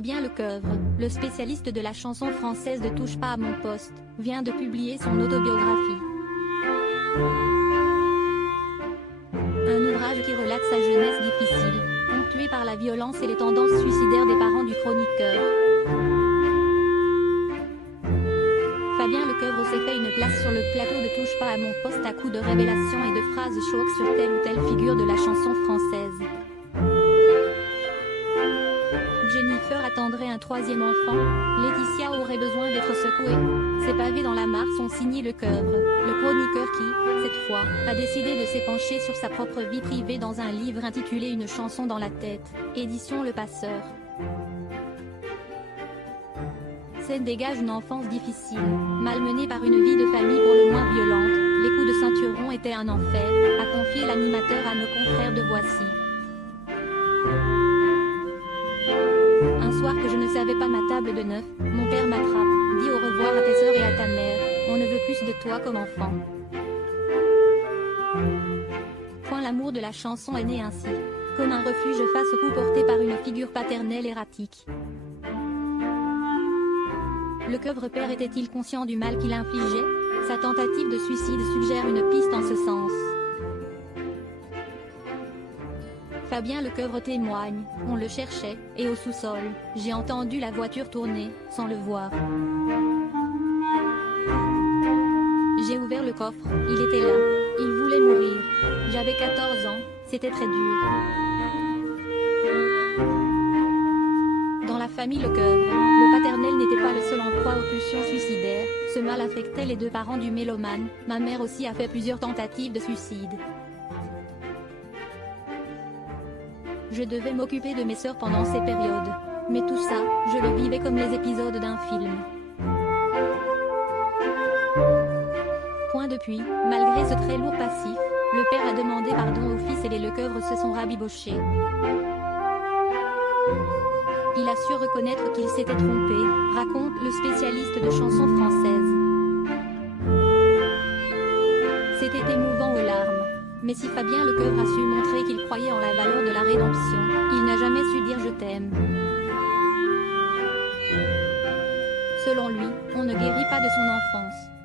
Fabien Lecoeuvre, le spécialiste de la chanson française de Touche pas à mon poste, vient de publier son autobiographie. Un ouvrage qui relate sa jeunesse difficile, ponctuée par la violence et les tendances suicidaires des parents du chroniqueur. Fabien Lecoeuvre s'est fait une place sur le plateau de Touche pas à mon poste à coups de révélations et de phrases choc sur telle ou telle figure de la chanson française. Jennifer attendrait un troisième enfant, Laetitia aurait besoin d'être secouée. Ces pavés dans la mare sont signés Lecoeuvre, le chroniqueur qui, cette fois, a décidé de s'épancher sur sa propre vie privée dans un livre intitulé Une chanson dans la tête, édition Le Passeur. Scène dégage une enfance difficile, malmenée par une vie de famille pour le moins violente. Les coups de ceinturon étaient un enfer, a confié l'animateur à nos confrères de Voici. Un soir que je ne savais pas ma table de neuf, mon père m'attrape, dit au revoir à tes sœurs et à ta mère, on ne veut plus de toi comme enfant. Point l'amour de la chanson est né ainsi, comme un refuge face au coup porté par une figure paternelle erratique. Lecoeuvre père était-il conscient du mal qu'il infligeait? Sa tentative de suicide suggère une piste en ce sens. Fabien Lecoeuvre témoigne, on le cherchait, et au sous-sol, j'ai entendu la voiture tourner, sans le voir. J'ai ouvert le coffre, il était là, il voulait mourir. J'avais 14 ans, c'était très dur. Dans la famille Lecoeuvre, le paternel n'était pas le seul en proie aux pulsions suicidaires, ce mal affectait les deux parents du mélomane, ma mère aussi a fait plusieurs tentatives de suicide. Je devais m'occuper de mes sœurs pendant ces périodes. Mais tout ça, je le vivais comme les épisodes d'un film. Point depuis, malgré ce très lourd passif, le père a demandé pardon au fils et les Lecoeuvre se sont rabibochés. Il a su reconnaître qu'il s'était trompé, raconte le spécialiste de chansons françaises. C'était émouvant aux larmes. Mais si Fabien Lecoeuvre a su montrer qu'il croyait en la valeur de la rédemption, il n'a jamais su dire je t'aime. Selon lui, on ne guérit pas de son enfance.